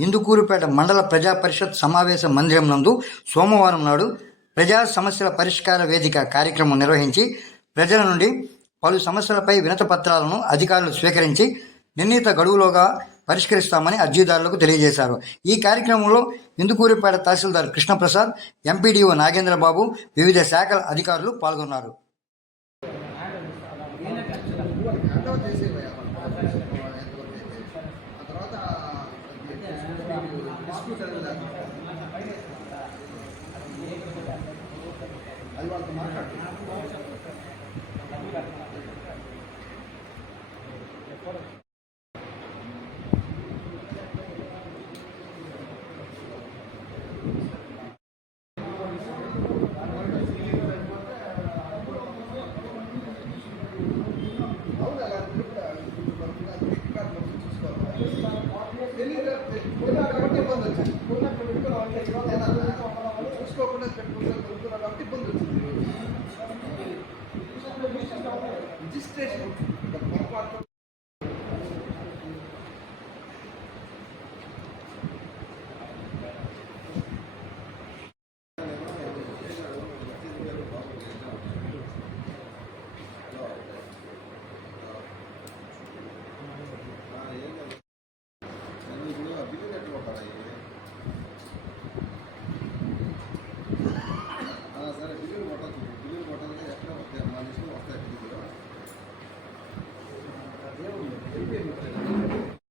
ఇందుకూరుపేట మండల ప్రజా పరిషత్ సమావేశ మందిరం నందు సోమవారం నాడు ప్రజా సమస్యల పరిష్కార వేదిక కార్యక్రమం నిర్వహించి ప్రజల నుండి పలు సమస్యలపై వినతి పత్రాలను అధికారులు స్వీకరించి నిర్ణీత గడువులోగా పరిష్కరిస్తామని అర్జీదారులకు తెలియజేశారు. ఈ కార్యక్రమంలో ఇందుకూరుపేట తహసీల్దార్ కృష్ణప్రసాద్, ఎంపీడీఓ నాగేంద్రబాబు, వివిధ శాఖల అధికారులు పాల్గొన్నారు. అది వాళ్ళతో మాట్లాడు.